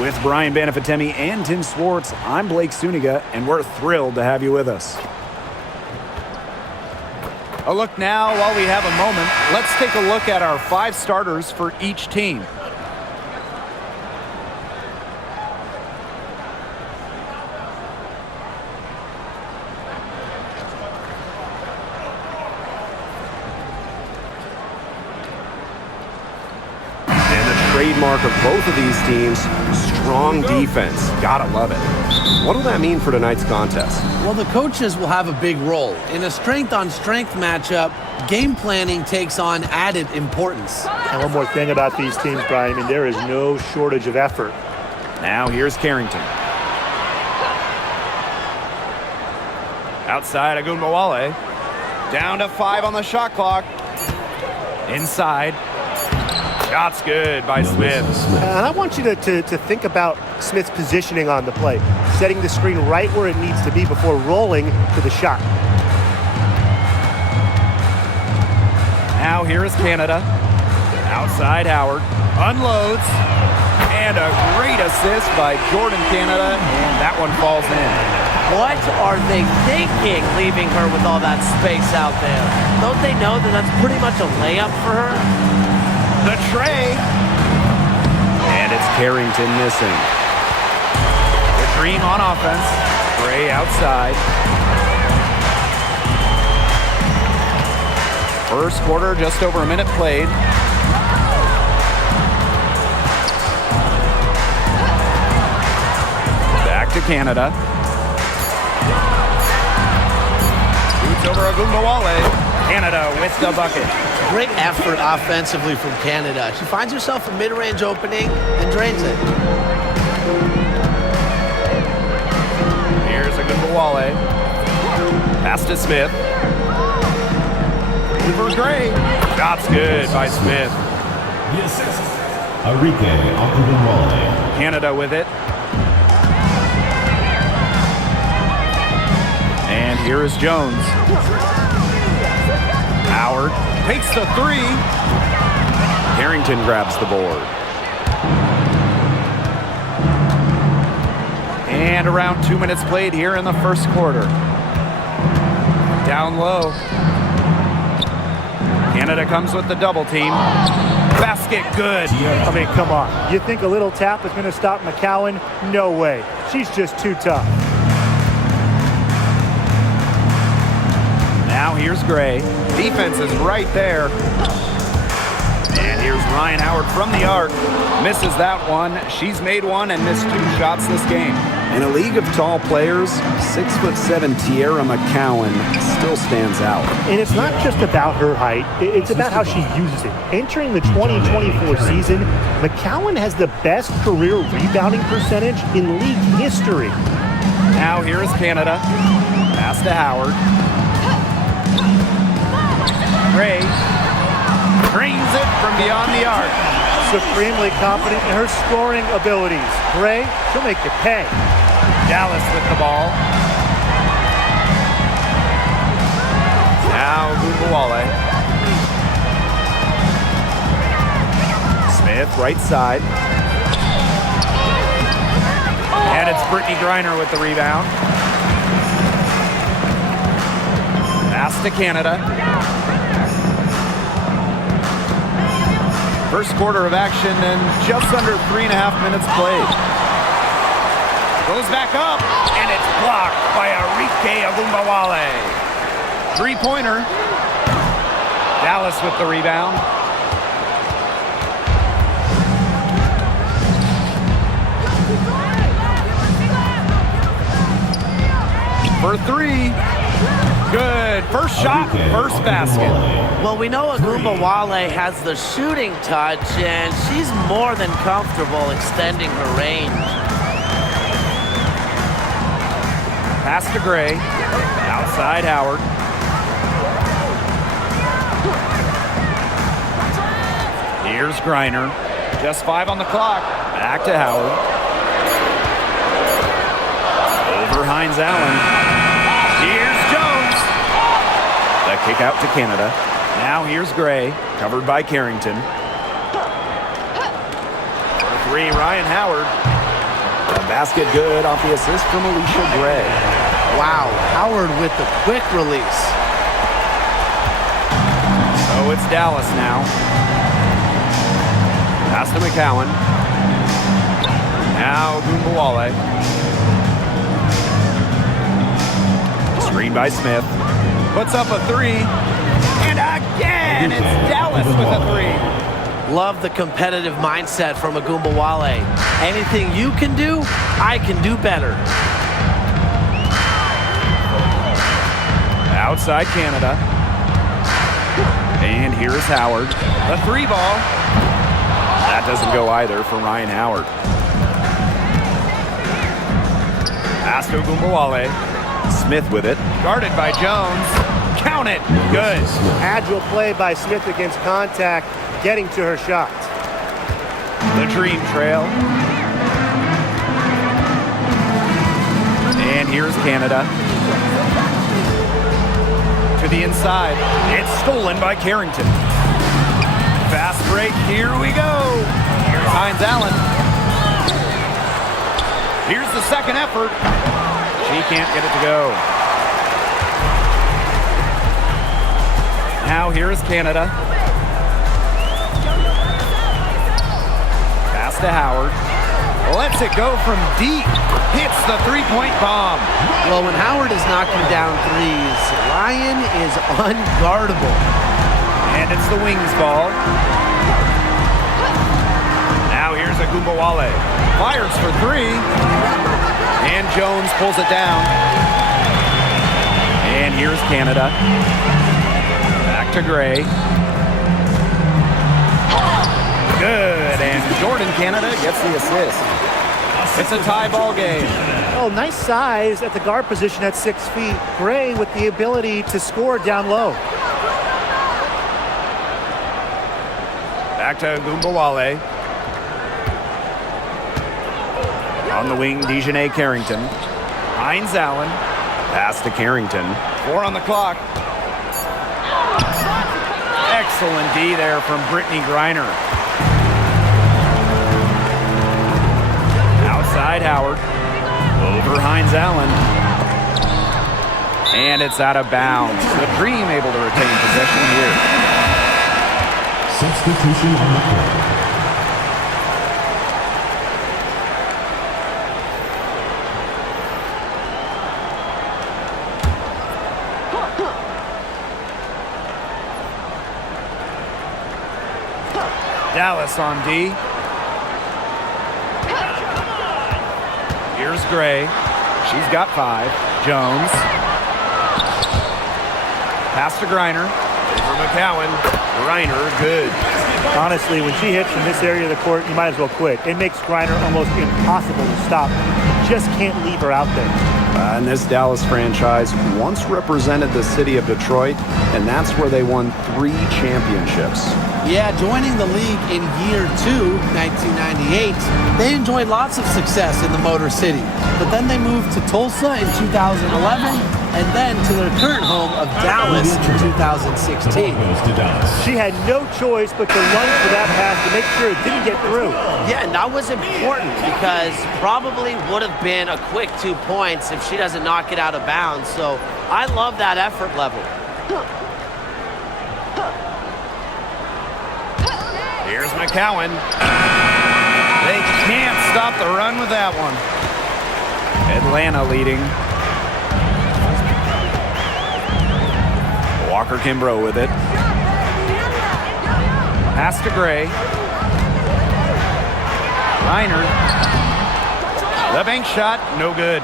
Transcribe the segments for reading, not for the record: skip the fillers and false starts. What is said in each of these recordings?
With Brian Banafitemi and Tim Swartz, I'm Blake Suniga, and we're thrilled to have you with us. A look now while we have a moment. Let's take a look at our 5 starters for each team. Trademark of both of these teams, strong defense. Gotta love it. What will that mean for tonight's contest? Well, the coaches will have a big role. In a strength-on-strength matchup, game planning takes on added importance. And one more thing about these teams, Brian, I mean, there is no shortage of effort. Now here's Carrington. Outside, Agunbowale. Down to 5 on the shot clock. Inside. Shot's good by Smith. And I want you to think about Smith's positioning on the play, setting the screen right where it needs to be before rolling to the shot. Now here is Canada. Outside Howard. Unloads. And a great assist by Jordan Canada. And that one falls in. What are they thinking, leaving her with all that space out there? Don't they know that that's pretty much a layup for her? The tray. And it's Carrington missing. The Dream on offense. Gray outside. First quarter, just over a minute played. Back to Canada. Shoots over Agunbowale. Canada with the bucket. Great effort offensively from Canada. She finds herself a mid-range opening and drains it. Here's Agunbowale. Pass to Smith. Over Gray. Shot's good by Smith. The assist, Arike Agunbowale. Canada with it. And here is Jones. Howard takes the 3. Carrington grabs the board. And around 2 minutes played here in the first quarter. Down low. Canada comes with the double team. Basket good. I mean, come on. You think a little tap is going to stop McCowan? No way. She's just too tough. Now here's Gray. Defense is right there. And here's Ryan Howard from the arc. Misses that one. She's made one and missed 2 shots this game. In a league of tall players, 6'7" Tiara McCowan still stands out. And it's not just about her height, it's about how she uses it. Entering the 2024 season, McCowan has the best career rebounding percentage in league history. Now here is Canada. Pass to Howard. Gray drains it from beyond the arc. Supremely confident in her scoring abilities. Gray, she'll make you pay. Dallas with the ball. Now Agunbowale. Smith right side. And it's Brittany Griner with the rebound. Pass to Canada. First quarter of action and just under 3.5 minutes played. Goes back up, and it's blocked by Arike Agunbowale. 3-pointer. Dallas with the rebound. For 3. Good. First shot, first basket. Well, we know Agunbowale has the shooting touch, and she's more than comfortable extending her range. Pass to Gray. Outside Howard. Here's Griner. Just 5 on the clock. Back to Howard. Over Hines Allen. Here's Jones. The kick out to Canada. Now here's Gray. Covered by Carrington. For 3, Ryan Howard. The basket good off the assist from Alicia Gray. Wow, Howard with the quick release. So it's Dallas now. Pass to McCowan. Now Gumbawale. Screen by Smith. Puts up a three. And again, it's Dallas with a three. Love the competitive mindset from Agumbawale. Anything you can do, I can do better. Outside Canada. And here's Howard. The three ball. That doesn't go either for Ryan Howard. Pass to Gumbawale. Smith with it. Guarded by Jones. Count it. Good. Agile play by Smith against contact, getting to her shot. The dream trail. And here's Canada. To the inside. It's stolen by Carrington. Fast break. Here we go. Here's Hines Allen. Here's the second effort. She can't get it to go. Now here's Canada. Pass to Howard. Lets it go from deep. Hits the three-point bomb. Well, when Howard is knocking down threes, Ryan is unguardable. And it's the Wings ball. Now here's Agumbawale. Fires for three. And Jones pulls it down. And here's Canada. Back to Gray. Good. And Jordan Canada gets the assist. It's a tie ball game. Oh, nice size at the guard position at 6 feet. Gray with the ability to score down low. Back to Gumbawale. On the wing, Dejanay Carrington. Hines Allen. Pass to Carrington. 4 on the clock. Excellent D there from Brittany Griner. Outside Howard. Over Hines Allen. And it's out of bounds. The Dream able to retain possession here. Substitution on the court. Dallas on D. Here's Gray. She's got 5. Jones. Pass to Griner. Over McCowan. Griner, good. Honestly, when she hits from this area of the court, you might as well quit. It makes Griner almost impossible to stop. You just can't leave her out there. And this Dallas franchise once represented the city of Detroit, and that's where they won 3 championships. Yeah, joining the league in year 2, 1998, they enjoyed lots of success in the Motor City. But then they moved to Tulsa in 2011, and then to their current home of Dallas in 2016. She had no choice but to run for that pass to make sure it didn't get through. Yeah, and that was important because probably would have been a quick 2 points if she doesn't knock it out of bounds. So I love that effort level. Here's McCowan. They can't stop the run with that one. Atlanta leading. Walker Kimbrough with it. Pass to Gray. Reiner. The bank shot, no good.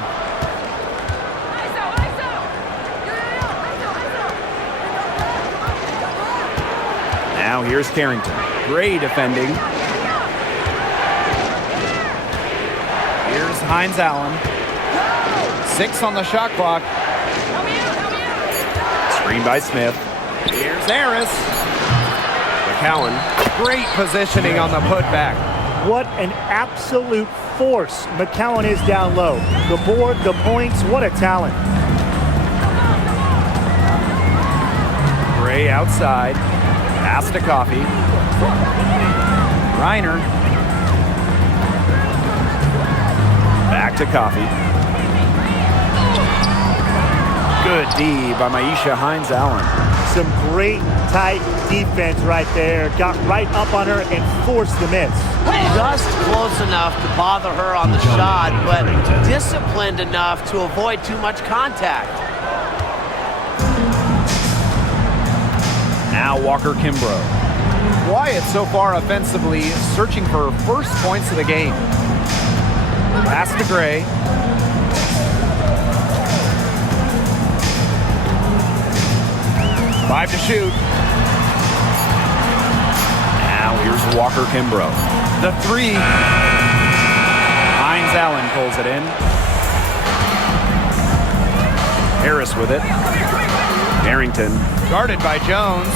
Now here's Carrington. Gray defending. Here's Hines Allen. 6 on the shot clock. Screen by Smith. Here's Harris. McCowan. Great positioning on the putback. What an absolute force McCowan is down low. The board, the points, what a talent. Gray outside. Pass to Coffey. Reiner. Back to Coffee. Good D by Myisha Hines-Allen. Some great tight defense right there. Got right up on her and forced the miss. Just close enough to bother her on the shot, but disciplined enough to avoid too much contact. Now Walker Kimbrough. Wyatt so far offensively searching for her first points of the game. Pass to Gray. Five to shoot. Now here's Walker Kimbrough. The three. Hines-Allen pulls it in. Harris with it. Harrington guarded by Jones.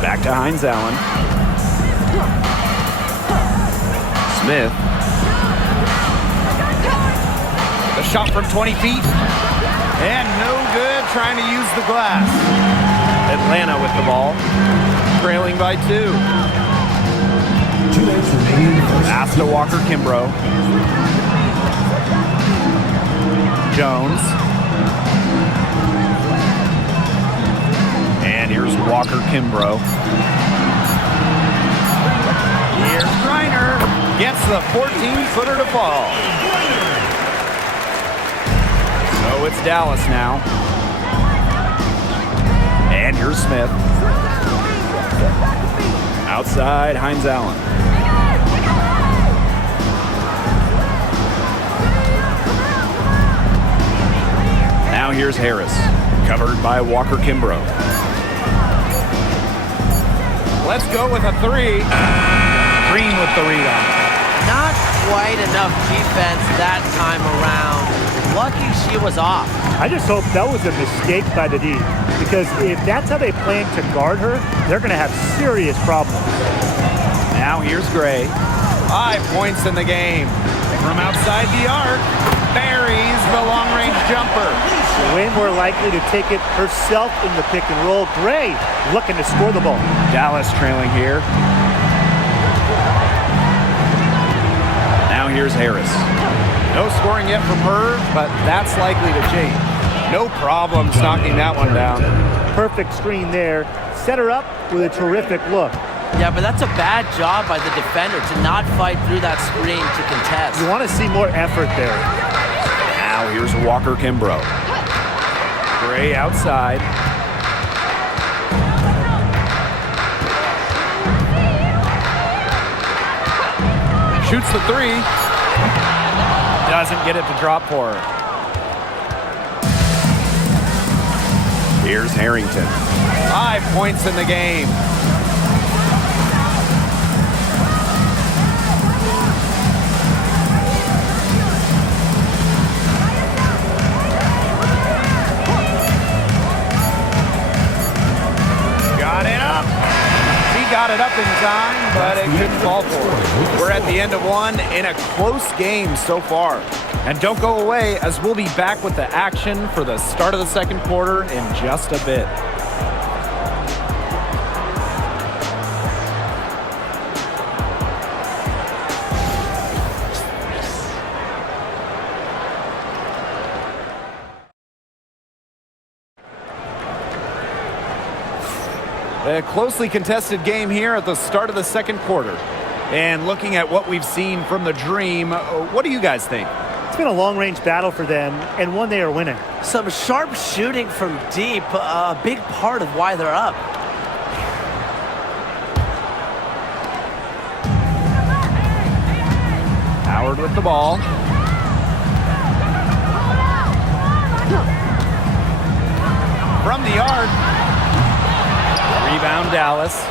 Back to Hines-Allen. Smith. The shot from 20 feet. And no good, trying to use the glass. Atlanta with the ball. Trailing by 2. 2 minutes remaining in the first. Pass to Walker Kimbrough. Jones. And here's Walker Kimbrough. Here's Griner. Gets the 14-footer to fall. So it's Dallas now. And here's Smith. Outside, Hines-Allen. Now here's Harris. Covered by Walker Kimbrough. Let's go with a 3. Green with the read on. Not quite enough defense that time around. Lucky she was off. I just hope that was a mistake by the D, because if that's how they plan to guard her, they're going to have serious problems. Now here's Gray. 5 points in the game. From outside the arc, buries the long-range jumper. Way more likely to take it herself in the pick and roll. Gray looking to score the ball. Dallas trailing here. Now here's Harris. No scoring yet from her, but that's likely to change. No problems knocking that one down. Perfect screen there. Set her up with a terrific look. Yeah, but that's a bad job by the defender to not fight through that screen to contest. You want to see more effort there. Now here's Walker Kimbrough. Gray outside. Shoots the 3. Doesn't get it to drop for her. Here's Harrington. 5 points in the game. Got it up in time, but it couldn't fall for her. We're at the end of one in a close game so far. And don't go away, as we'll be back with the action for the start of the second quarter in just a bit. A closely contested game here at the start of the second quarter. And looking at what we've seen from the Dream, what do you guys think? It's been a long-range battle for them, and one they are winning. Some sharp shooting from deep, a big part of why they're up. Howard with the ball. From the yard. Rebound Dallas.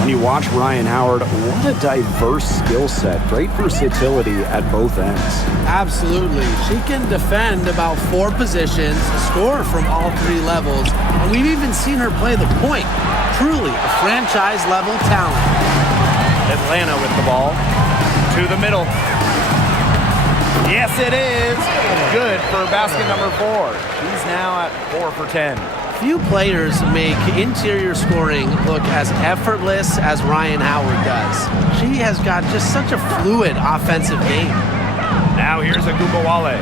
When you watch Ryan Howard, what a diverse skill set. Great versatility at both ends. Absolutely. She can defend about 4 positions, score from all 3 levels, and we've even seen her play the point. Truly a franchise-level talent. Atlanta with the ball. To the middle. Yes, it is. Good for basket number 4. She's now at 4 for 10. Few players make interior scoring look as effortless as Ryan Howard does. She has got just such a fluid offensive game. Now here's Agumbawale.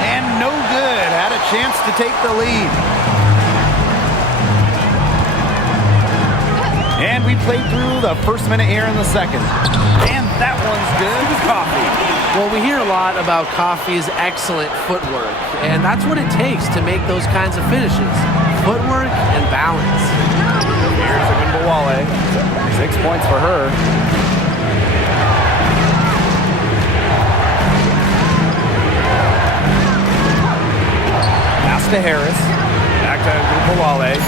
And no good. Had a chance to take the lead. And we played through the first minute here in the second. And that one's good. Coffee. Well, we hear a lot about Coffey's excellent footwork, and that's what it takes to make those kinds of finishes. Footwork and balance. Here's Agumbawale. 6 points for her. Pass to Harris. Back to Agumbawale.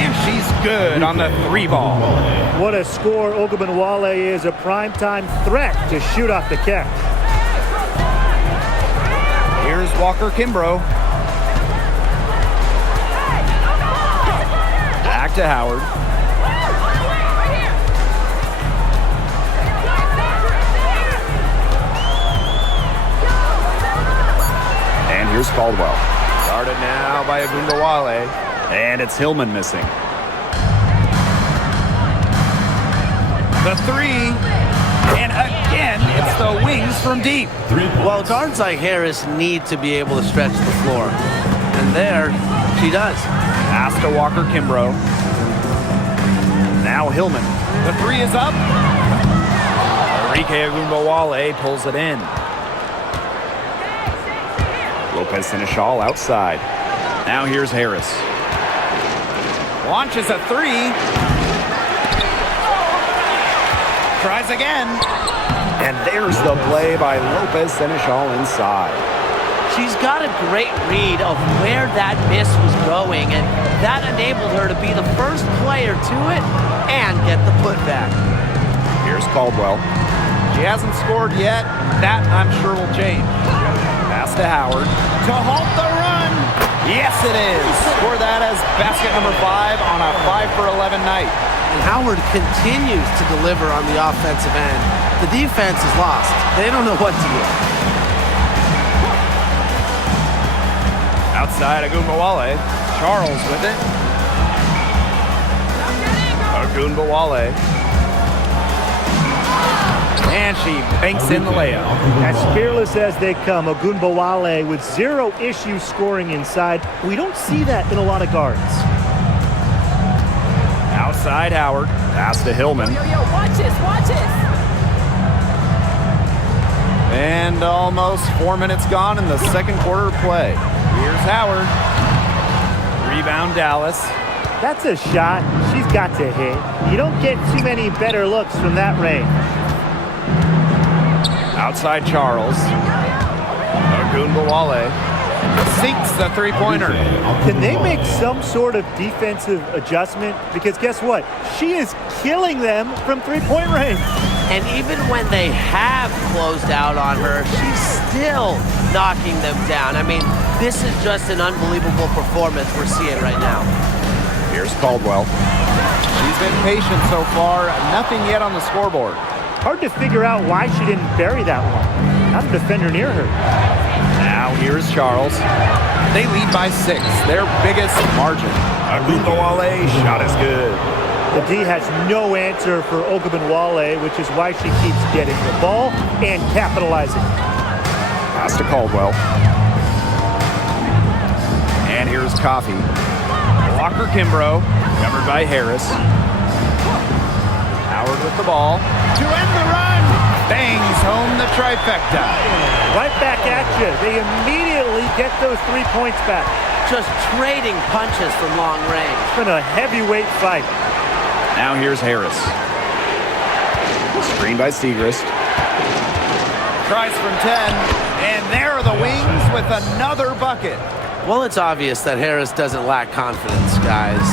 And she's good on the 3 ball. What a score. Ogunbowale is a primetime threat to shoot off the catch. Here's Walker Kimbrough. Back to Howard. And here's Caldwell. Started now by Agumbawale. And it's Hillman missing. The 3. And again, it's the wings from deep. 3 points. Well, guards like Harris need to be able to stretch the floor. And there, she does. Pass to Walker Kimbrough. Now Hillman. The 3 is up. Enrique Agumbawale pulls it in. Lopez Seneschal outside. Now here's Harris. Launches a 3. Tries again. And there's the play by Lopez Seneschal inside. She's got a great read of where that miss was going, and that enabled her to be the first player to it and get the putback. Here's Caldwell. She hasn't scored yet. That, I'm sure, will change. Pass to Howard. To halt the run. Yes, it is. Score that as basket number 5 on a 5 for 11 night. And Howard continues to deliver on the offensive end. The defense is lost. They don't know what to do. Outside Agumbawale. Charles with it. Agumbawale. And she banks in the layup. As fearless as they come, Ogunbowale with 0 issues scoring inside. We don't see that in a lot of guards. Outside Howard. Pass to Hillman. Watch this, watch this. And almost 4 minutes gone in the second quarter of play. Here's Howard. Rebound Dallas. That's a shot she's got to hit. You don't get too many better looks from that range. Outside Charles. Agumbawale sinks the 3-pointer. Can they make some sort of defensive adjustment? Because guess what? She is killing them from 3-point range. And even when they have closed out on her, she's still knocking them down. I mean, this is just an unbelievable performance we're seeing right now. Here's Caldwell. She's been patient so far. Nothing yet on the scoreboard. Hard to figure out why she didn't bury that one. Not a defender near her. Now here's Charles. They lead by 6, their biggest margin. Agumbawale shot is good. The D has no answer for Ogunbowale, which is why she keeps getting the ball and capitalizing. Pass to Caldwell. And here's Coffey. Walker Kimbrough, covered by Harris. Howard with the ball. To end the run. Bangs home the trifecta. Right back at you. They immediately get those 3 points back. Just trading punches from long range. It's been a heavyweight fight. Now here's Harris. Screen by Segrist. Tries from 10. And there are the Wings with another bucket. Well, it's obvious that Harris doesn't lack confidence, guys,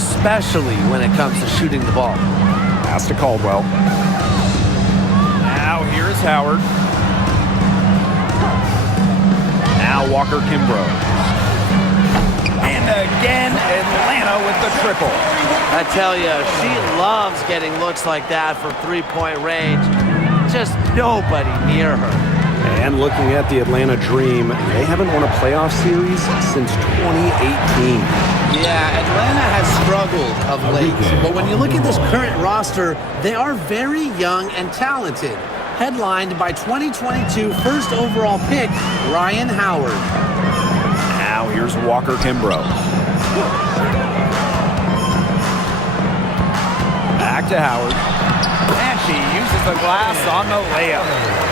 especially when it comes to shooting the ball. Pass to Caldwell. Now here's Howard. Now Walker Kimbrough. And again, Atlanta with the triple. I tell you, she loves getting looks like that from 3-point range. Just nobody near her. And looking at the Atlanta Dream, they haven't won a playoff series since 2018. Yeah, Atlanta has struggled of late, but when you look at this current roster, they are very young and talented. Headlined by 2022 first overall pick, Ryan Howard. Now here's Walker Kimbrough. Back to Howard. And she uses the glass on the layup.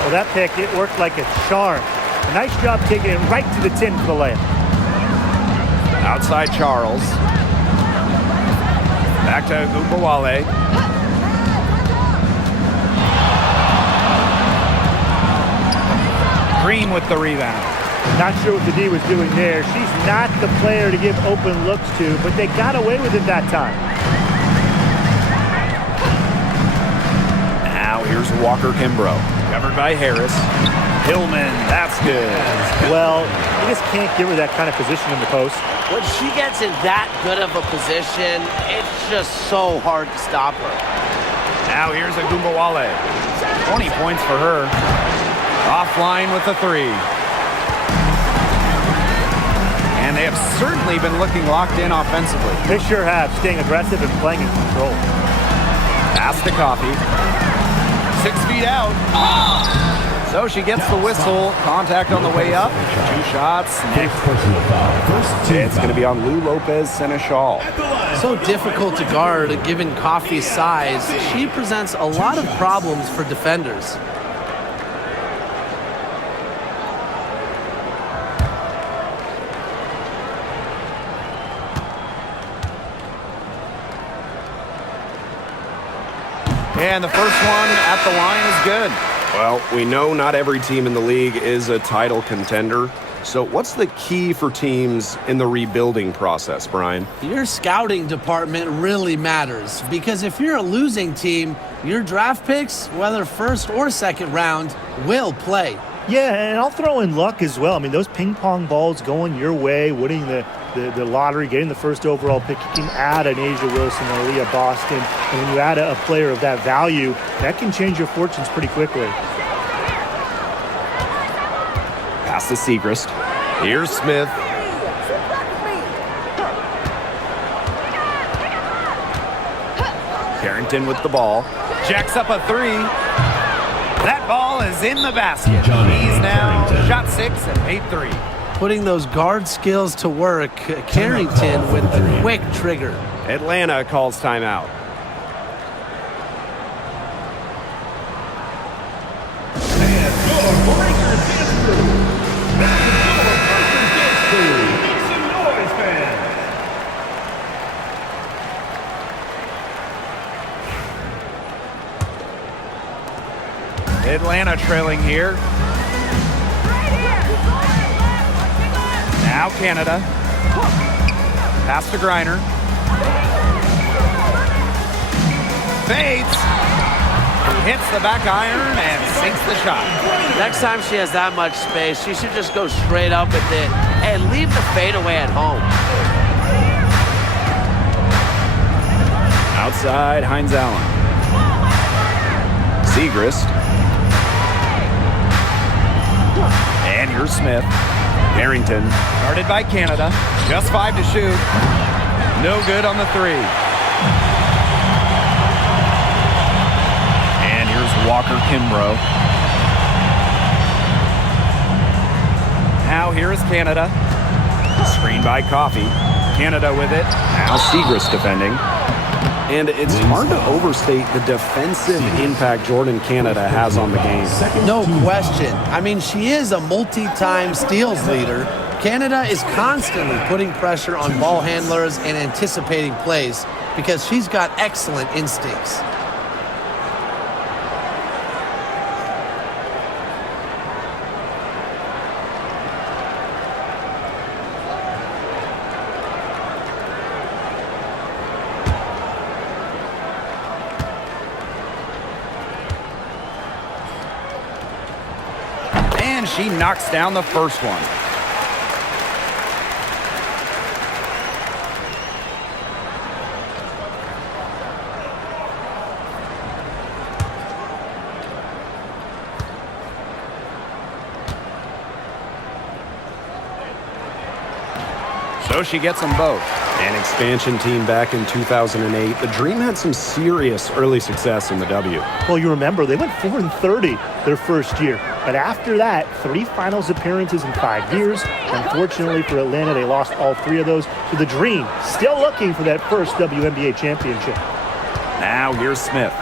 Well, that pick, it worked like a charm. A nice job taking it right to the 10 for the layup. Outside Charles. Back to Nbaplayoffs. Green with the rebound. Not sure what the D was doing there. She's not the player to give open looks to, but they got away with it that time. Now here's Walker Kimbrough. Covered by Harris. Hillman, that's good. Well, you just can't give her that kind of position in the post. When she gets in that good of a position, it's just so hard to stop her. Now here's Nbaplayoffs. 20 points for her. Offline with the three. And they have certainly been looking locked in offensively. They sure have, staying aggressive and playing in control. Pass to Coffee. 6 feet out. So she gets the whistle. Contact on the way up. 2 shots. Next. Personal foul. First team It's going to be on Lou Lopez Seneschal. So difficult to guard given Coffee's size. She presents a lot of problems for defenders. And the first one at the line is good. Well, we know not every team in the league is a title contender. So what's the key for teams in the rebuilding process, Brian? Your scouting department really matters because if you're a losing team, your draft picks, whether first or second round, will play. Yeah, and I'll throw in luck as well. I mean, those ping pong balls going your way, winning the lottery, getting the first overall pick, you can add an Asia Wilson or Leah Boston. And when you add a player of that value, that can change your fortunes pretty quickly. Pass to Segrist. Here's Smith. Carrington with the ball. Jacks up a three. That ball is in the basket. He's now shot 6 and made 3. Putting those guard skills to work, Carrington with the quick trigger. Atlanta calls timeout. Atlanta trailing here. Now Canada. Pass to Griner. Fades. Hits the back iron and sinks the shot. Next time she has that much space, she should just go straight up with it and leave the fadeaway at home. Outside, Hines Allen. Segrist. And here's Smith. Harrington. Guarded by Canada. Just 5 to shoot. No good on the 3. And here's Walker Kimbrough. Now here is Canada. Screen by Coffee. Canada with it. Now Segrist defending. And it's hard to overstate the defensive impact Jordan Canada has on the game. No question. I mean, she is a multi-time steals leader. Canada is constantly putting pressure on ball handlers and anticipating plays because she's got excellent instincts. And she knocks down the first one. So she gets them both. An expansion team back in 2008. The Dream had some serious early success in the W. Well, you remember, they went 4-30 their first year. But after that, 3 finals appearances in 5 years. Unfortunately for Atlanta, they lost all 3 of those. So the Dream still looking for that first WNBA championship. Now here's Smith.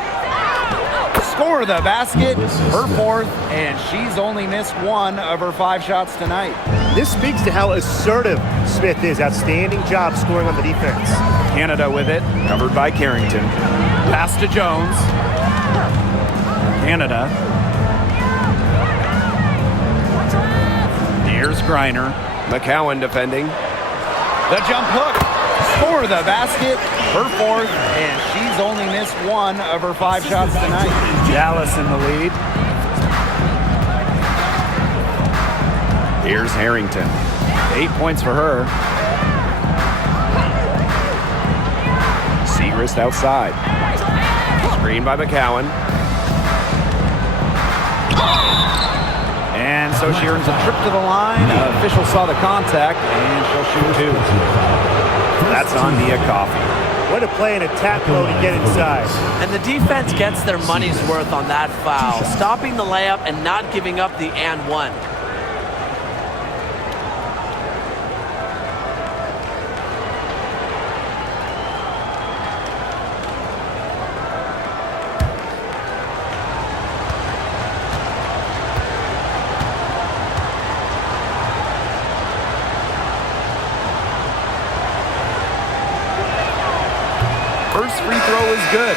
Score the basket, her 4th, and she's only missed 1 of her 5 shots tonight. This speaks to how assertive Smith is. Outstanding job scoring on the defense. Canada with it, covered by Carrington. Pass to Jones. Canada. Here's Griner. McCowan defending. The jump hook. Score the basket, her 4th, and she's only missed 1 of her 5 shots tonight. Dallas in the lead. Here's Harrington. 8 points for her. Segrist outside. Screen by McCowan. And so she earns a trip to the line. Official saw the contact, and she'll shoot 2. That's on Nia Coffey. Way to play in attack mode and get inside. And the defense gets their money's worth on that foul, stopping the layup and not giving up the and one. First free throw is good.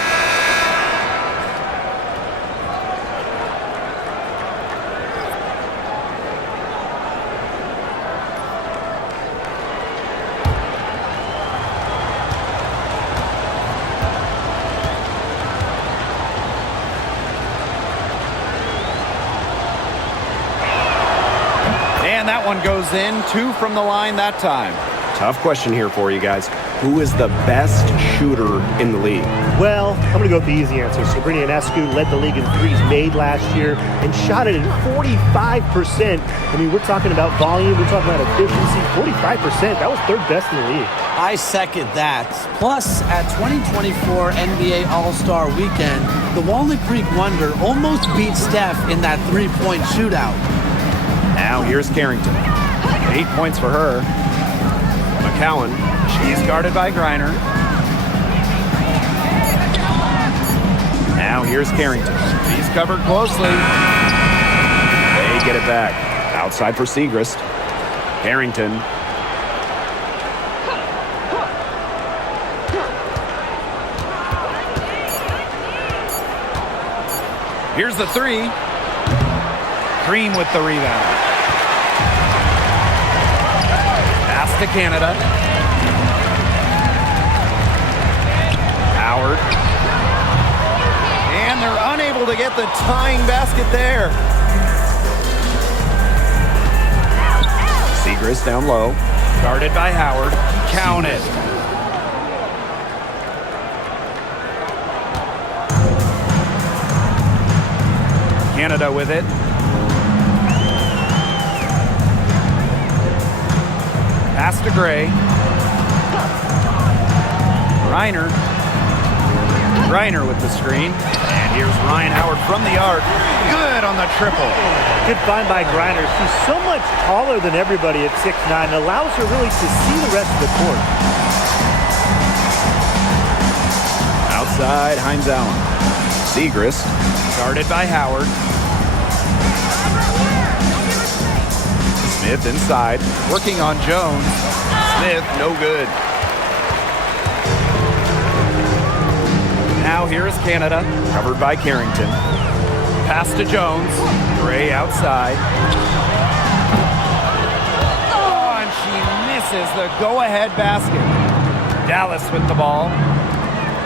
And that one goes in. 2 from the line that time. Tough question here for you guys. Who is the best shooter in the league? Well, I'm going to go with the easy answer. Sabrina Ionescu led the league in threes made last year and shot it at 45%. I mean, we're talking about volume. We're talking about efficiency. 45%. That was 3rd best in the league. I second that. Plus, at 2024 NBA All-Star Weekend, the Walnut Creek Wonder almost beat Steph in that 3-point shootout. Now here's Carrington. 8 points for her. McCowan. She's guarded by Griner. Now here's Carrington. She's covered closely. They get it back. Outside for Segrist. Harrington. Here's the 3. Green with the rebound. Pass to Canada. Howard. And they're unable to get the tying basket there. Segrist down low. Guarded by Howard. Count it. Canada with it. Pass to Gray. Griner with the screen. And here's Ryan Howard from the arc. Good on the triple. Good find by Griner. She's so much taller than everybody at 6'9". It allows her really to see the rest of the court. Outside, Hines Allen. Segrist. Guarded by Howard. Smith inside. Working on Jones. Smith, no good. Now here's Canada. Covered by Carrington. Pass to Jones. Gray outside. Oh, and she misses the go-ahead basket. Dallas with the ball.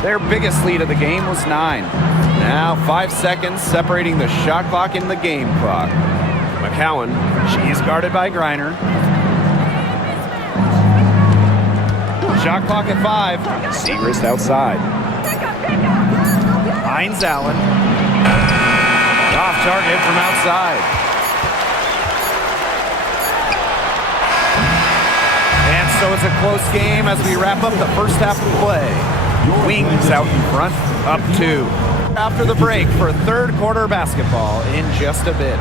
Their biggest lead of the game was 9. Now 5 seconds separating the shot clock and the game clock. McCowan. She's guarded by Griner. Shot clock at 5. Segrist outside. Hines Allen. Off target from outside. And so it's a close game as we wrap up the first half of play. Wings out in front, up 2. After the break for third quarter basketball in just a bit.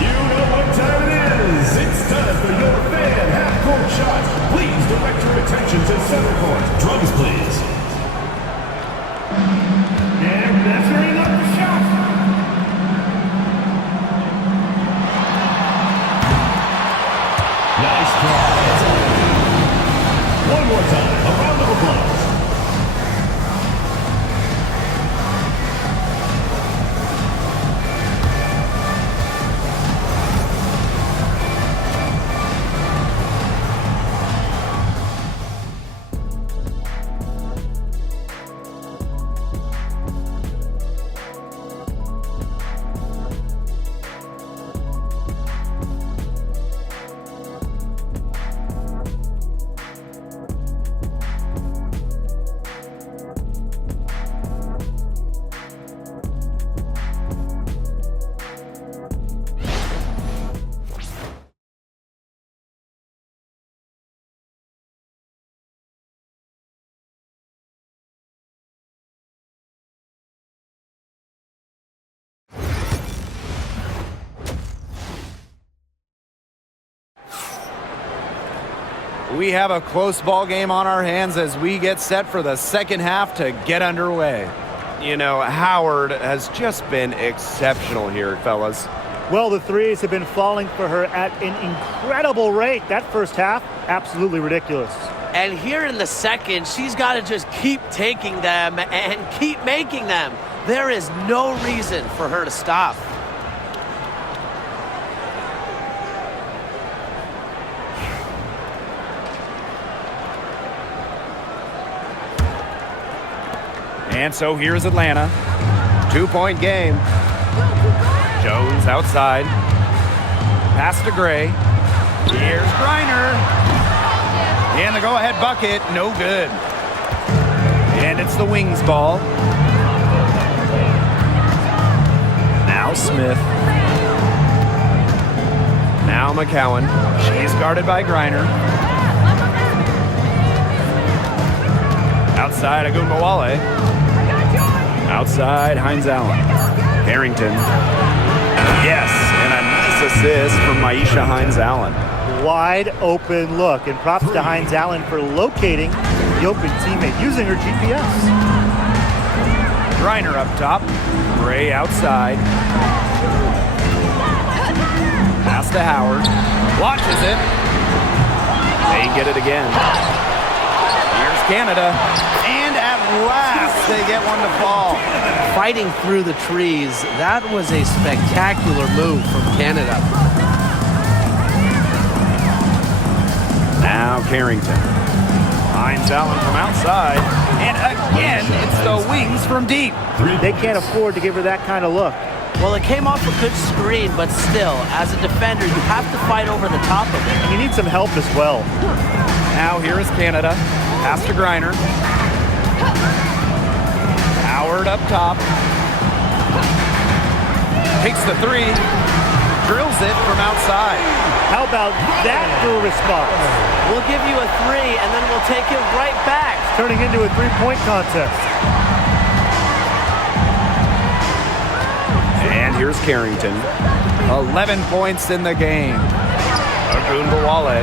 You know what time it is. It's time for your fan half-court shot. Please direct your attention to center court. Drums, please. And that's very up the shot. Nice try. One more time. A round of applause. We have a close ball game on our hands as we get set for the second half to get underway. You know, Howard has just been exceptional here, fellas. Well, the threes have been falling for her at an incredible rate. That first half, absolutely ridiculous. And here in the second, she's got to just keep taking them and keep making them. There is no reason for her to stop. And so here's Atlanta. 2-point game. Jones outside. Pass to Gray. Here's Griner. And the go-ahead bucket, no good. And it's the Wings ball. Now Smith. Now McCowan. She's guarded by Griner. Outside Agunbawale. Outside Hines Allen. Harrington. Yes, and a nice assist from Maisha Hines Allen. Wide open look, and props to Hines Allen for locating the open teammate using her GPS. Griner up top. Gray outside. Pass to Howard. Watches it. They get it again. Here's Canada. And at last, they get one to fall. Fighting through the trees, that was a spectacular move from Canada. Now Carrington. Hines Allen from outside. And again, it's the Wings from deep. They can't afford to give her that kind of look. Well, it came off a good screen, but still, as a defender, you have to fight over the top of it. And you need some help as well. Now here is Canada. Pass to Griner. Howard up top. Takes the three. Drills it from outside. How about that for a response? We'll give you a three, and then we'll take it right back. Turning into a three-point contest. And here's Carrington. 11 points in the game. Agunbawale.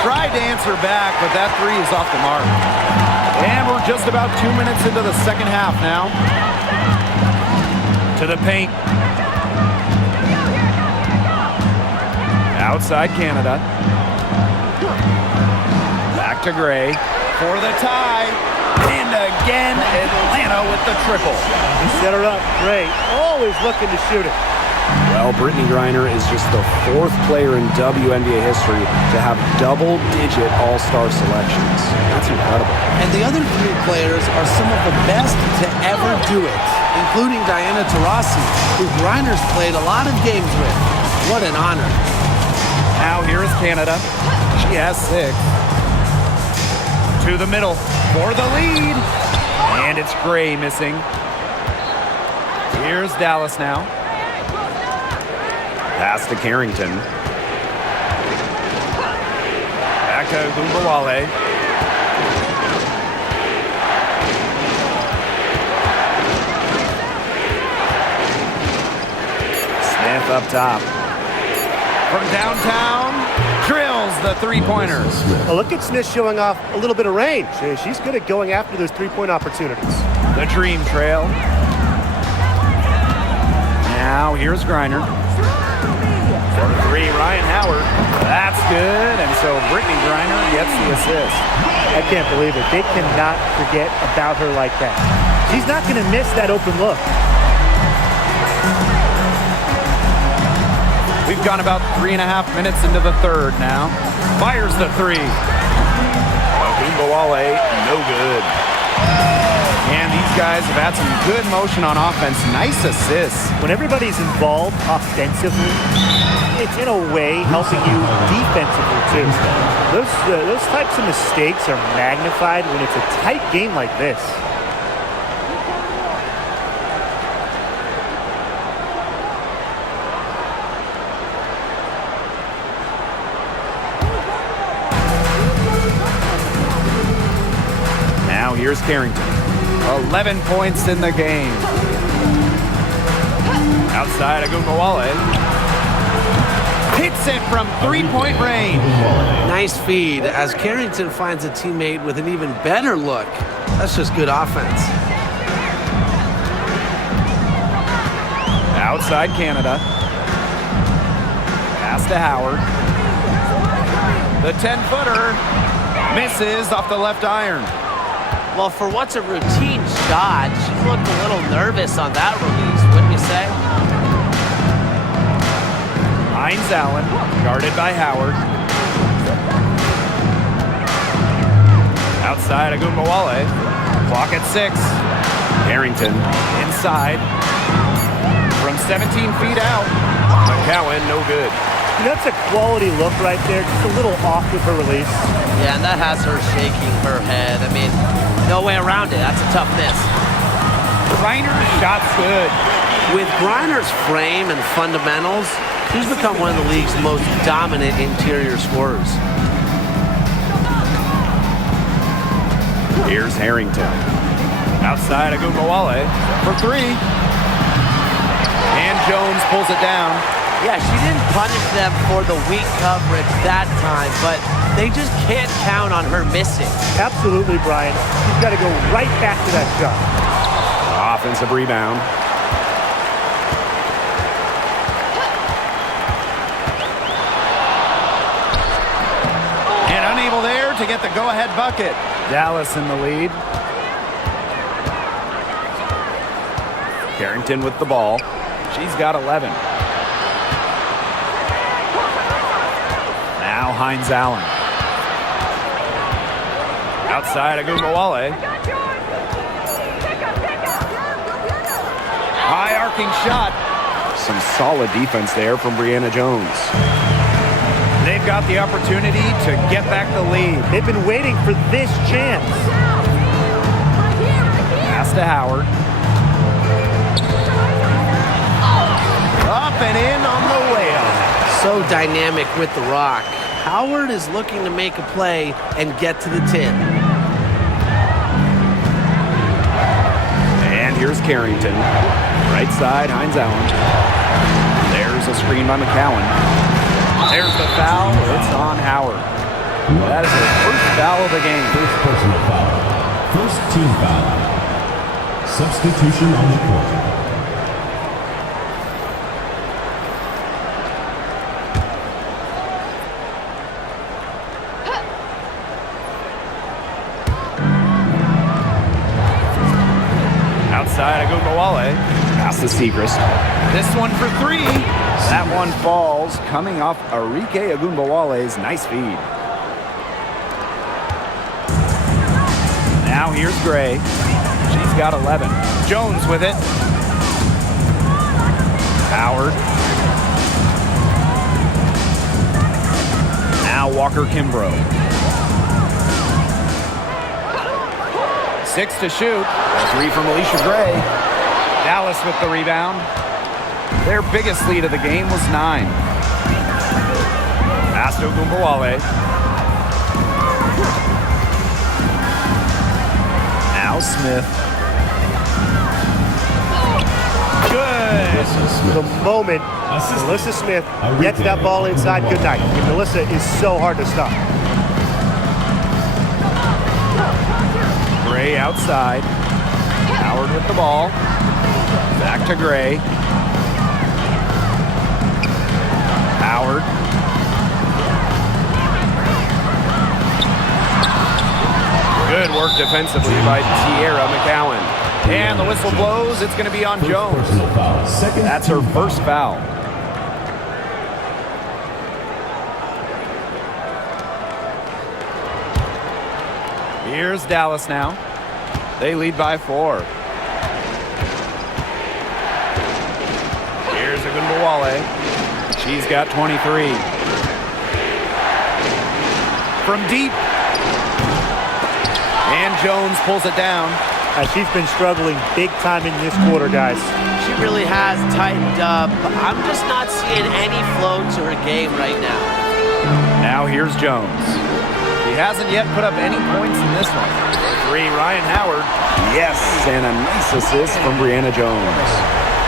Tried to answer back, but that three is off the mark. And we're just about 2 minutes into the second half now. To the paint. Outside Canada. Back to Gray for the tie. And again, Atlanta with the triple. He set her up. Great. Always looking to shoot it. Well, Brittany Griner is just the fourth player in WNBA history to have double-digit All-Star selections. That's incredible. And the other three players are some of the best to ever do it, including Diana Taurasi, who Griner's played a lot of games with. What an honor. Now here is Canada. She has 6. To the middle for the lead. And it's Gray missing. Here's Dallas now. Pass to Carrington. Back to Gumbawale. Smith up top. From downtown, drills the three-pointer. Well, look at Smith showing off a little bit of range. She's good at going after those three-point opportunities. The dream trail. Now here's Griner. For three, Ryan Howard. That's good, and so Brittany Griner gets the assist. I can't believe it. They cannot forget about her like that. She's not going to miss that open look. We've gone about 3.5 minutes into the third now. Fires the three. Gumbawale, no good. And these guys have had some good motion on offense. Nice assists. When everybody's involved offensively, it's in a way helping you defensively too. Those types of mistakes are magnified when it's a tight game like this. Now here's Carrington. 11 points in the game. Outside Agumbawale. Hits it from three-point range. Nice feed as Carrington finds a teammate with an even better look. That's just good offense. Outside Canada. Pass to Howard. The 10-footer misses off the left iron. Well, for what's a routine shot, she looked a little nervous on that release, wouldn't you say? Hines Allen, guarded by Howard. Outside Agumbawale. Clock at 6. Carrington. Inside. From 17 feet out. McCowan, no good. That's a quality look right there. Just a little off with her release. Yeah, and that has her shaking her head. I mean, no way around it. That's a tough miss. Griner's shot's good. With Griner's frame and fundamentals, she's become one of the league's most dominant interior scorers. Here's Harrington. Outside Agumbawale for three. And Jones pulls it down. Yeah, she didn't punish them for the weak coverage that time, but they just can't count on her missing. Absolutely, Brian. She's got to go right back to that shot. Offensive rebound. And unable there to get the go-ahead bucket. Dallas in the lead. Carrington with the ball. She's got 11. Now Hines Allen. Outside Agumbawale. High arcing shot. Some solid defense there from Brianna Jones. They've got the opportunity to get back the lead. They've been waiting for this chance. Pass to Howard. Up and in on the layup. So dynamic with the rock. Howard is looking to make a play and get to the tin. And here's Carrington. Right side, Hines Allen. There's a screen by McCowan. There's the foul. It's on Howard. That is her first foul of the game. First personal foul. First team foul. Substitution on the court. Outside Agumbawale. Pass to Segrist. This one for three. That one falls, coming off Arike Agumbawale's nice feed. Now here's Gray. She's got 11. Jones with it. Howard. Now Walker Kimbrough. 6 to shoot. A three from Alicia Gray. Dallas with the rebound. Their biggest lead of the game was 9. Pass to Ogunbowale. Now Smith. Good. The moment Melissa Smith gets that ball inside, good night. And Melissa is so hard to stop. Gray outside. Howard with the ball. Back to Gray. Howard. Good work defensively by Tierra McCowan. And the whistle blows. It's going to be on Jones. Personal foul. Second. That's her first foul. Here's Dallas now. They lead by 4. Here's Ogunbowale. She's got 23. From deep. And Jones pulls it down. She's been struggling big time in this quarter, guys. She really has tightened up. I'm just not seeing any flow to her game right now. Now here's Jones. He hasn't yet put up any points in this one. 3, Ryan Howard. Yes, and a nice assist from Brianna Jones.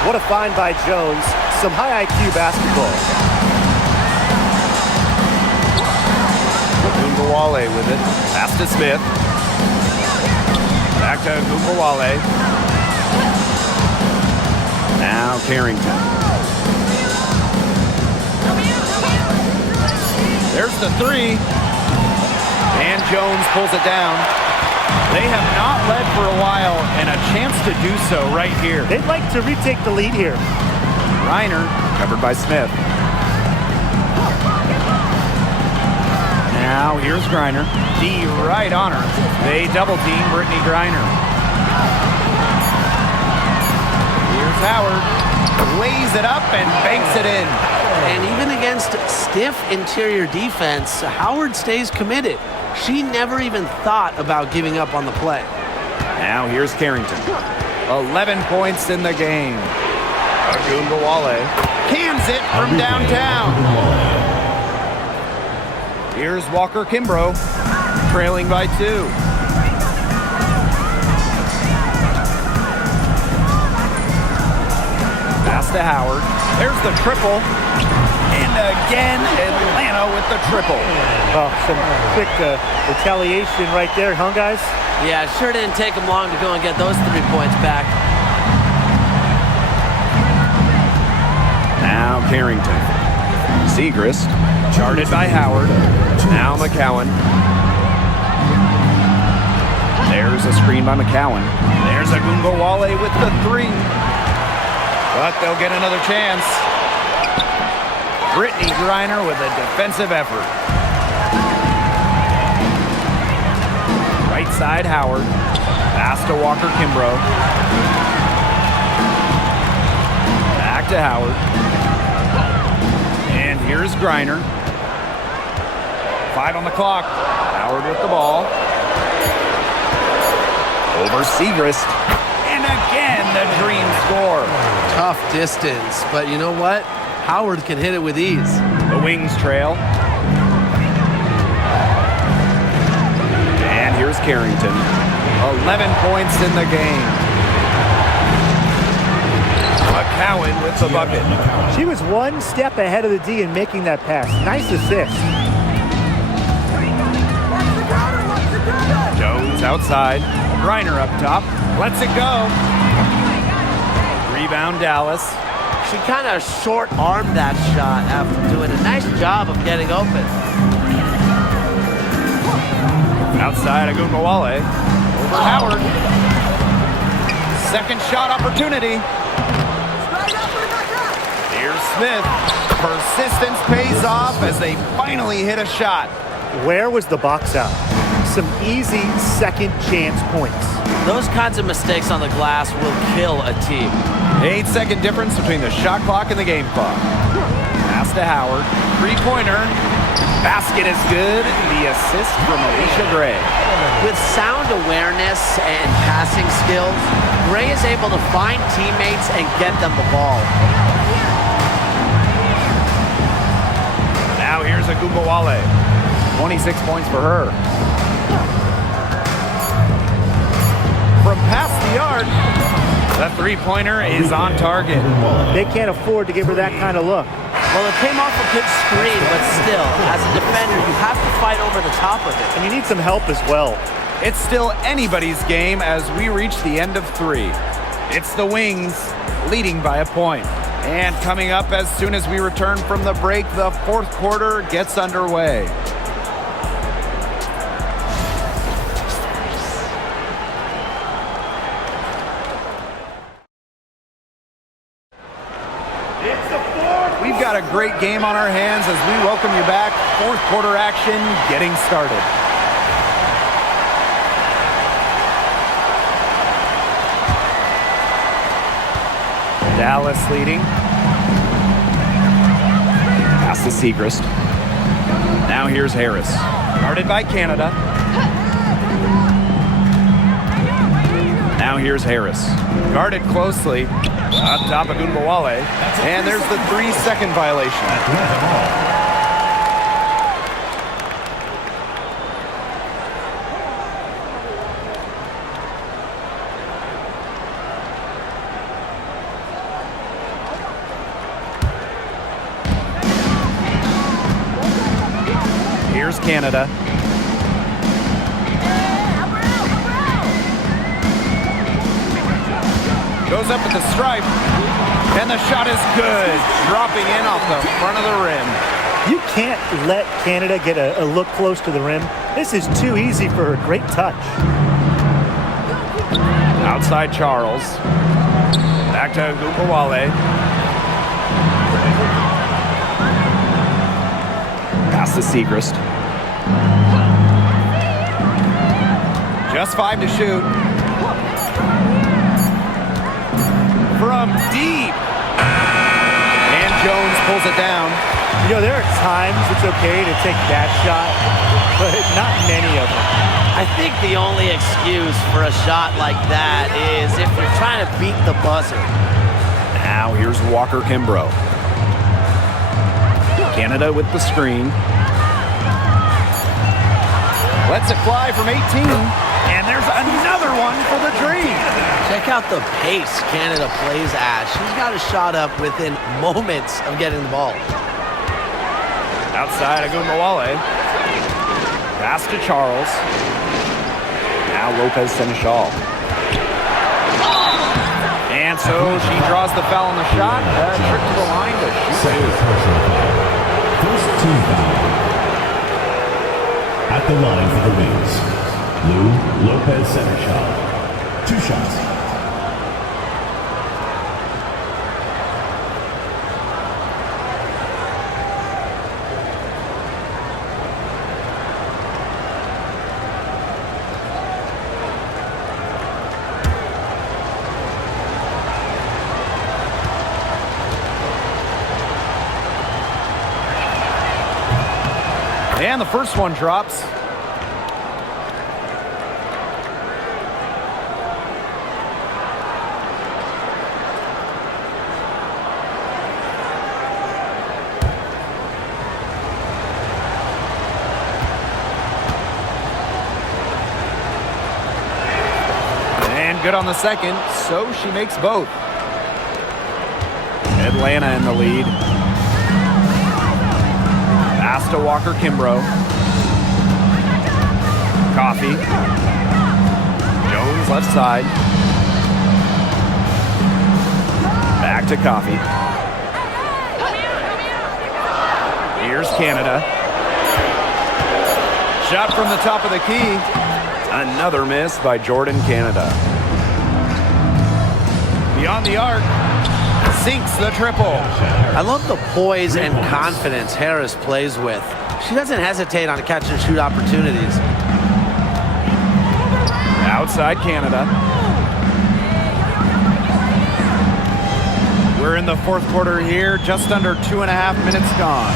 What a find by Jones. Some high IQ basketball. Ogunbowale with it. Pass to Smith. Back to Ogunbowale. Now Carrington. There's the 3. And Jones pulls it down. They have not led for a while, and a chance to do so right here. They'd like to retake the lead here. Reiner, covered by Smith. Now here's Griner. D right on her. They double team Brittany Griner. Here's Howard. Lays it up and banks it in. And even against stiff interior defense, Howard stays committed. She never even thought about giving up on the play. Now here's Carrington. 11 points in the game. Ogunbowale cans it from downtown. Here's Walker Kimbrough, trailing by 2. Pass to Howard. There's the triple. And again, Atlanta with the triple. Oh, some quick retaliation right there, huh, guys? Yeah, it sure didn't take them long to go and get those 3 points back. Now Carrington. Segrist, charted by Howard. Now McCowan. There's a screen by McCowan. There's Ogunbowale with the 3. But they'll get another chance. Brittany Griner with a defensive effort. Right side, Howard. Pass to Walker Kimbrough. Back to Howard. And here's Griner. 5 on the clock. Howard with the ball. Over Segrist. And again, the dream score. Tough distance, but you know what? Howard can hit it with ease. The Wings trail. And here's Carrington. 11 points in the game. McCowan with the bucket. She was one step ahead of the D in making that pass. Nice assist. Jones outside. Griner up top. Lets it go. Rebound Dallas. She kind of short-armed that shot after doing a nice job of getting open. Outside Ogunbowale. Over Howard. Second shot opportunity. Here's Smith. Persistence pays off as they finally hit a shot. Where was the box out? Some easy second chance points. Those kinds of mistakes on the glass will kill a team. 8-second difference between the shot clock and the game clock. Pass to Howard. 3-pointer. Basket is good. The assist from Alicia Gray. With sound awareness and passing skills, Gray is able to find teammates and get them the ball. Agumbawale. 26 points for her. From past the arc, the three-pointer is on target. They can't afford to give her that kind of look. Well, it came off a good screen, but still, as a defender, you have to fight over the top of it. And you need some help as well. It's still anybody's game as we reach the end of 3. It's the Wings leading by a point. And coming up as soon as we return from the break, the fourth quarter gets underway. We've got a great game on our hands as we welcome you back. Fourth quarter action getting started. Dallas leading. Pass to Segrist. Now here's Harris. Guarded by Canada. Now here's Harris. Guarded closely. Up top of Agumbawale. And there's the 3-second violation. Here's Canada. Goes up at the stripe, and the shot is good. Dropping in off the front of the rim. You can't let Canada get a look close to the rim. This is too easy for her. Great touch. Outside Charles. Back to Agumbawale. Pass to Segrist. Just 5 to shoot. From deep. And Jones pulls it down. You know, there are times it's okay to take that shot, but not many of them. I think the only excuse for a shot like that is if you're trying to beat the buzzer. Now here's Walker Kimbrough. Canada with the screen. Lets it fly from 18. And there's another one for the Dream. Check out the pace Canada plays at. She's got a shot up within moments of getting the ball. Outside Agumbawale. Pass to Charles. Now Lopez Seneschal. And so she draws the foul on the shot. Trick to the line to shoot. First team foul. At the line for the Wings, Lou Lopez Seneschal. 2 shots. And the first one drops. And good on the second, so she makes both. Atlanta in the lead. Pass to Walker Kimbrough. Coffee. Jones left side. Back to Coffee. Here's Canada. Shot from the top of the key. Another miss by Jordan Canada. Beyond the arc. Sinks the triple. I love the poise and confidence Harris plays with. She doesn't hesitate on catch and shoot opportunities. Outside Canada. We're in the fourth quarter here, just under 2.5 minutes gone.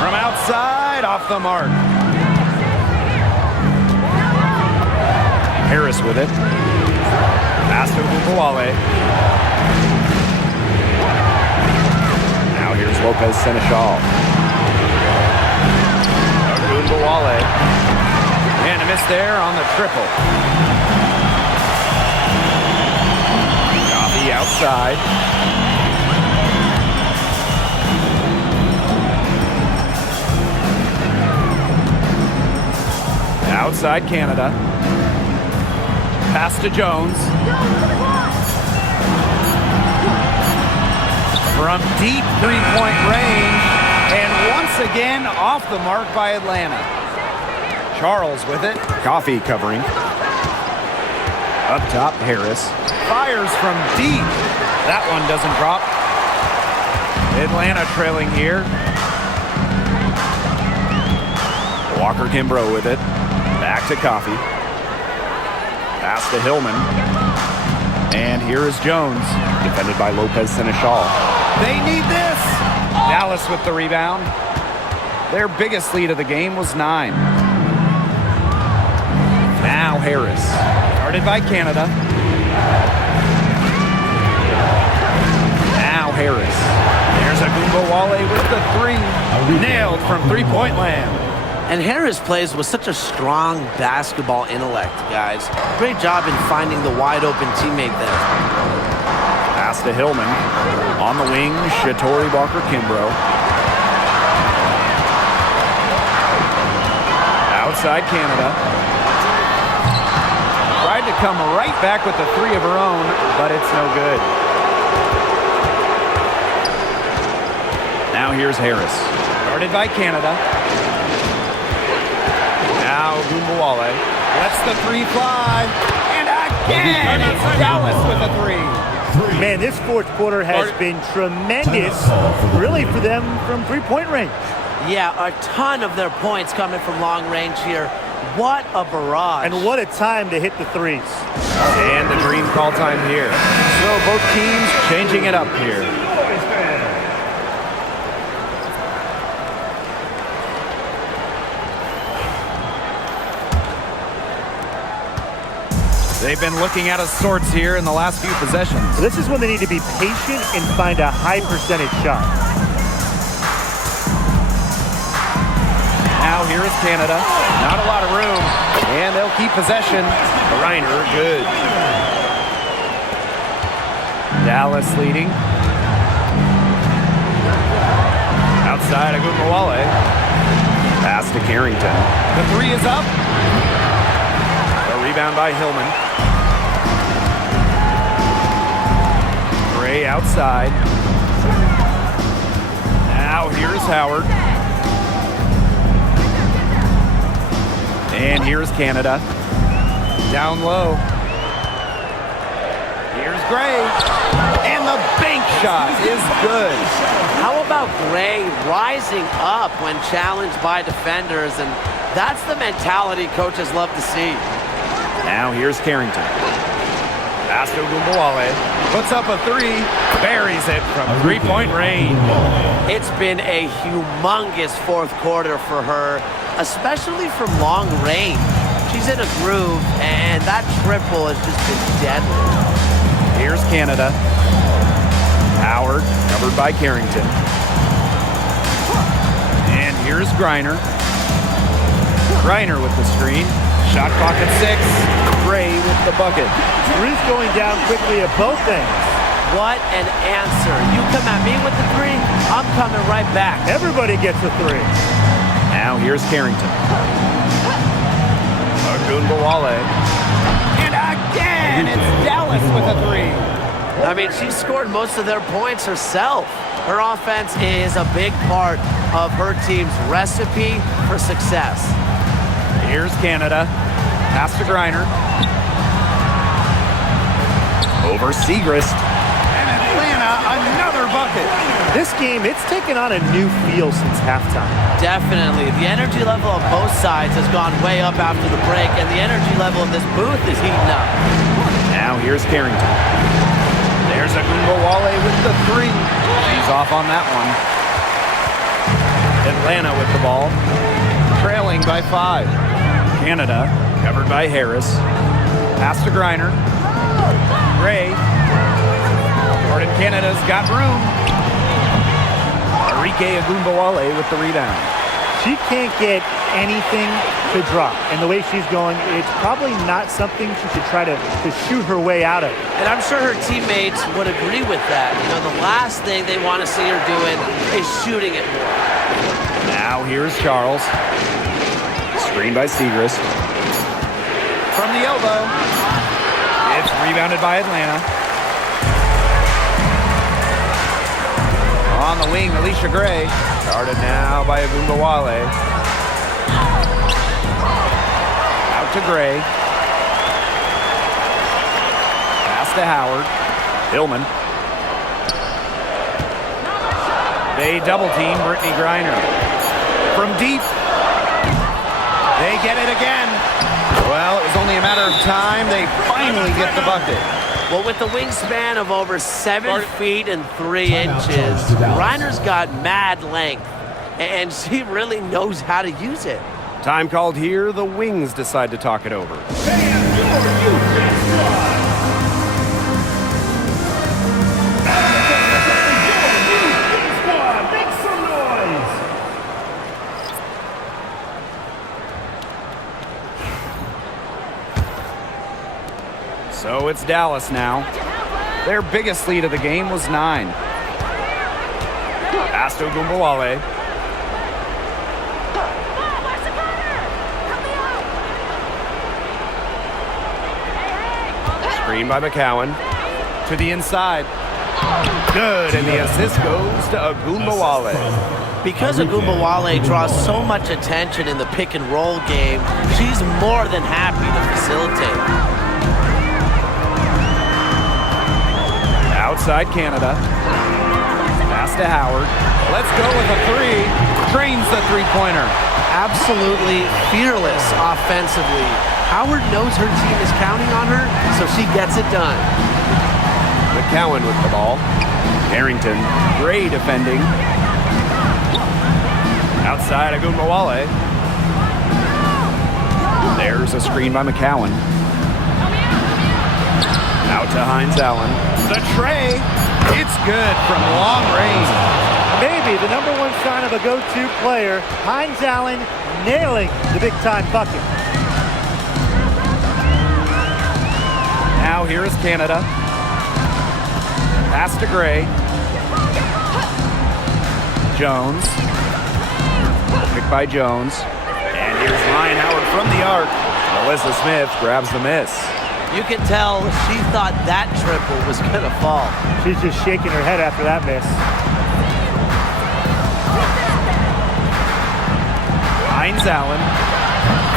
From outside, off the mark. Harris with it. Pass to Agumbawale. Now here's Lopez Seneschal. Agumbawale. And a miss there on the triple. Coffee outside. Outside Canada. Pass to Jones. From deep three-point range. And once again, off the mark by Atlanta. Charles with it. Coffee covering. Up top, Harris. Fires from deep. That one doesn't drop. Atlanta trailing here. Walker Kimbrough with it. Back to Coffee. Pass to Hillman. And here is Jones. Defended by Lopez Seneschal. They need this. Dallas with the rebound. Their biggest lead of the game was 9. Now Harris. Guarded by Canada. Now Harris. There's Agumbawale with the 3. Nailed from three-point land. And Harris plays with such a strong basketball intellect, guys. Great job in finding the wide-open teammate there. Pass to Hillman. On the wing, Shatori Walker Kimbrough. Outside Canada. Tried to come right back with the 3 of her own, but it's no good. Now here's Harris. Guarded by Canada. Now Agumbawale lets the 3 fly. And again, it's Dallas with a 3. Man, this fourth quarter has been tremendous, really, for them from three-point range. Yeah, a ton of their points coming from long range here. What a barrage. And what a time to hit the threes. And the dream call time here. So both teams changing it up here. They've been looking out of sorts here in the last few possessions. So this is when they need to be patient and find a high percentage shot. Now here is Canada. Not a lot of room. And they'll keep possession. Reiner, good. Dallas leading. Outside Agumbawale. Pass to Carrington. The 3 is up. The rebound by Hillman. Gray outside. Now here's Howard. And here's Canada. Down low. Here's Gray. And the bank shot is good. How about Gray rising up when challenged by defenders? And that's the mentality coaches love to see. Now here's Carrington. Pass to Agumbawale. Puts up a 3. Buries it from three-point range. It's been a humongous fourth quarter for her, especially from long range. She's in a groove, and that triple has just been deadly. Here's Canada. Howard, covered by Carrington. And here's Griner. Griner with the screen. Shot clock at 6. Gray with the bucket. Three's going down quickly at both ends. What an answer. You come at me with the 3, I'm coming right back. Everybody gets a 3. Now here's Carrington. Agumbawale. And again, it's Dallas with a 3. I mean, she scored most of their points herself. Her offense is a big part of her team's recipe for success. Here's Canada. Pass to Griner. Over Segrist. And Atlanta, another bucket. This game, it's taken on a new feel since halftime. Definitely. The energy level of both sides has gone way up after the break, and the energy level in this booth is heating up. Now here's Carrington. There's Agumbawale with the 3. She's off on that one. Atlanta with the ball. Trailing by 5. Canada, covered by Harris. Pass to Griner. Gray. Jordan Canada's got room. Enrique Agumbawale with the rebound. She can't get anything to drop. And the way she's going, it's probably not something she should try to shoot her way out of. And I'm sure her teammates would agree with that. You know, the last thing they want to see her doing is shooting it more. Now here's Charles. Screen by Segrist. From the elbow. It's rebounded by Atlanta. On the wing, Alicia Gray. Guarded now by Agumbawale. Out to Gray. Pass to Howard. Hillman. They double team Brittany Griner. From deep. They get it again. Well, it was only a matter of time. They finally get the bucket. Well, with the wingspan of over 7 feet and 3 inches, Griner's got mad length, and she really knows how to use it. Time called here. The Wings decide to talk it over. So it's Dallas now. Their biggest lead of the game was 9. Pass to Agumbawale. Screen by McCowan. To the inside. Good, and the assist goes to Agumbawale. Because Agumbawale draws so much attention in the pick and roll game, she's more than happy to facilitate. Outside Canada. Pass to Howard. Let's go with a 3. Drains the three-pointer. Absolutely fearless offensively. Howard knows her team is counting on her, so she gets it done. McCowan with the ball. Harrington. Gray defending. Outside Agumbawale. There's a screen by McCowan. Out to Hines Allen. The tray. It's good from long range. Maybe the #1 sign of a go-to player, Hines Allen nailing the big-time bucket. Now here is Canada. Pass to Gray. Jones. Picked by Jones. And here's Ryan Howard from the arc. Melissa Smith grabs the miss. You can tell she thought that triple was going to fall. She's just shaking her head after that miss. Hines Allen.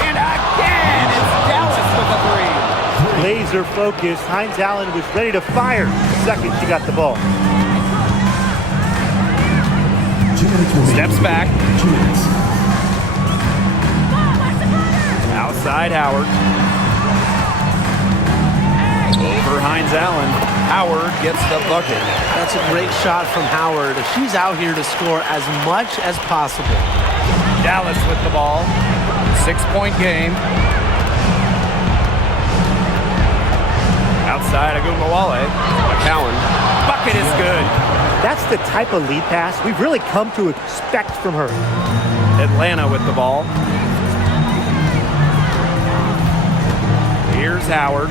And again, it's Dallas with a 3. Laser focused. Hines Allen was ready to fire the second she got the ball. Steps back. Outside Howard. Over Hines Allen. Howard gets the bucket. That's a great shot from Howard. She's out here to score as much as possible. Dallas with the ball. 6-point game. Outside Agumbawale. McCowan. Bucket is good. That's the type of lead pass we've really come to expect from her. Atlanta with the ball. Here's Howard.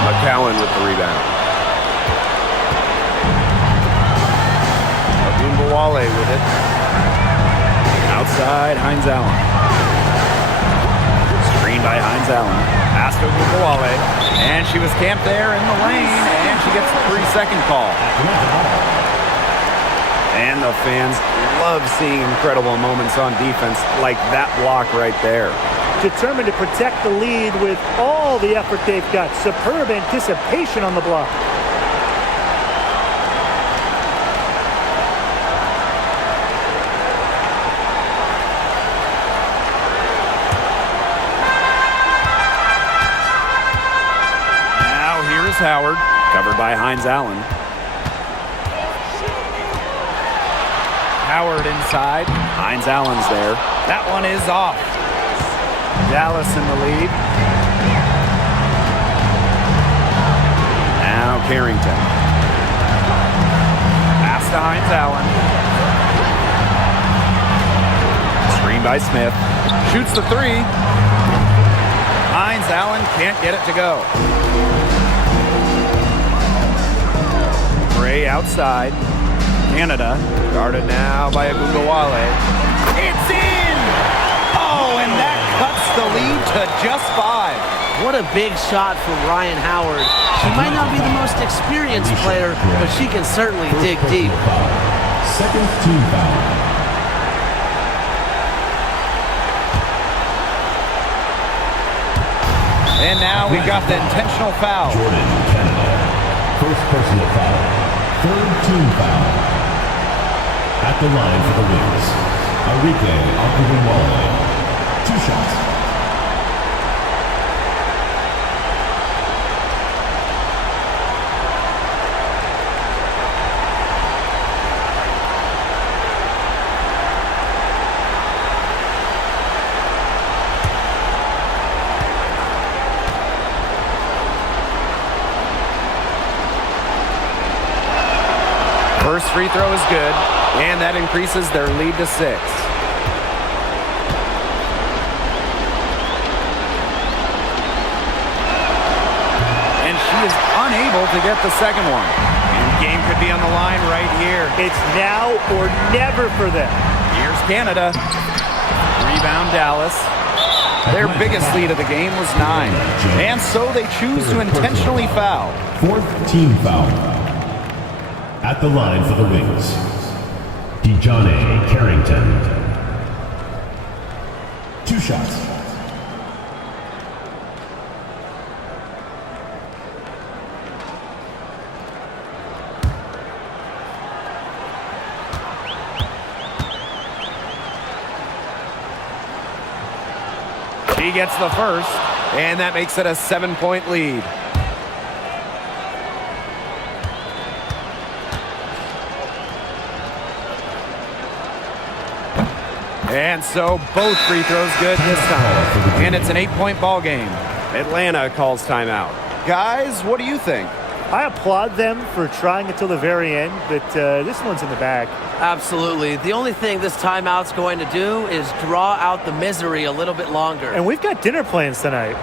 McCowan with the rebound. Agumbawale with it. Outside Hines Allen. Screen by Hines Allen. Pass to Agumbawale. And she was camped there in the lane, and she gets the 3-second call. And the fans love seeing incredible moments on defense like that block right there. Determined to protect the lead with all the effort they've got. Superb anticipation on the block. Now here's Howard, covered by Hines Allen. Howard inside. Hines Allen's there. That one is off. Dallas in the lead. Now Carrington. Pass to Hines Allen. Screen by Smith. Shoots the three. Hines Allen can't get it to go. Gray outside. Canada guarded now by Agungawale. It's in! Oh, and that cuts the lead to just 5. What a big shot from Ryan Howard. She might not be the most experienced player, but she can certainly dig deep. Second team foul. And now we've got the intentional foul. Jordan, Canada. First personal foul. Third team foul. At the line for the Wings, Arike Agungawale. 2 shots. First free throw is good, and that increases their lead to 6. And she is unable to get the second one. And game could be on the line right here. It's now or never for them. Here's Canada. Rebound Dallas. Their biggest lead of the game was 9. And so they choose to intentionally foul. Fourth team foul. At the line for the Wings, Dejane Carrington. 2 shots. She gets the first, and that makes it a 7-point lead. And so both free throws good this time. And it's an 8-point ball game. Atlanta calls timeout. Guys, what do you think? I applaud them for trying until the very end, but this one's in the bag. Absolutely. The only thing this timeout's going to do is draw out the misery a little bit longer. And we've got dinner plans tonight.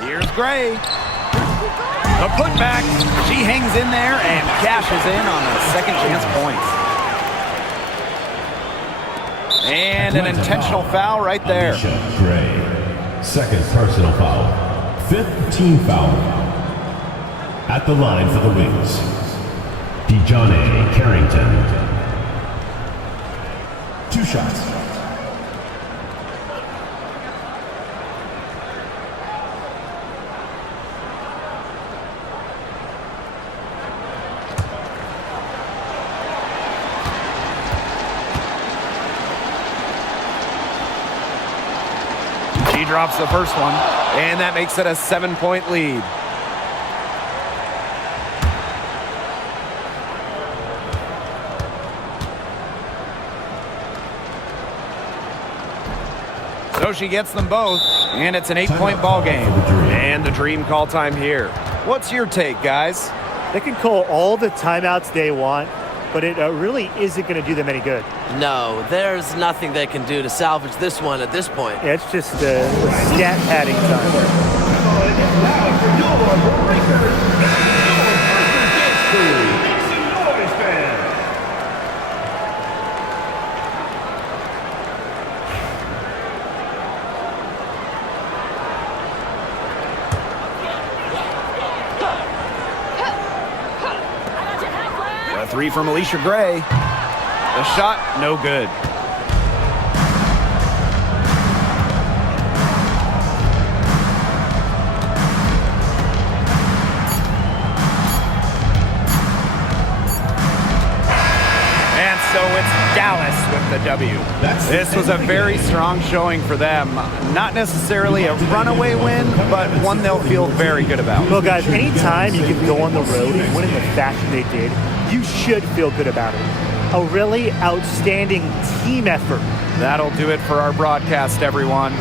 Here's Gray. The putback. She hangs in there and cashes in on the second chance points. And an intentional foul right there. Alicia Gray. Second personal foul. Fifth team foul. At the line for the Wings, Dejane Carrington. 2 shots. She drops the first one, and that makes it a 7-point lead. So she gets them both, and it's an 8-point ball game. And the Dream call time here. What's your take, guys? They can call all the timeouts they want, but it really isn't going to do them any good. No, there's nothing they can do to salvage this one at this point. Yeah, it's just stat padding time. A 3 from Alicia Gray. The shot, no good. And so it's Dallas with the W. This was a very strong showing for them. Not necessarily a runaway win, but one they'll feel very good about. Well, guys, anytime you can go on the road and win in the fashion they did, you should feel good about it. a really outstanding team effort. That'll do it for our broadcast, everyone.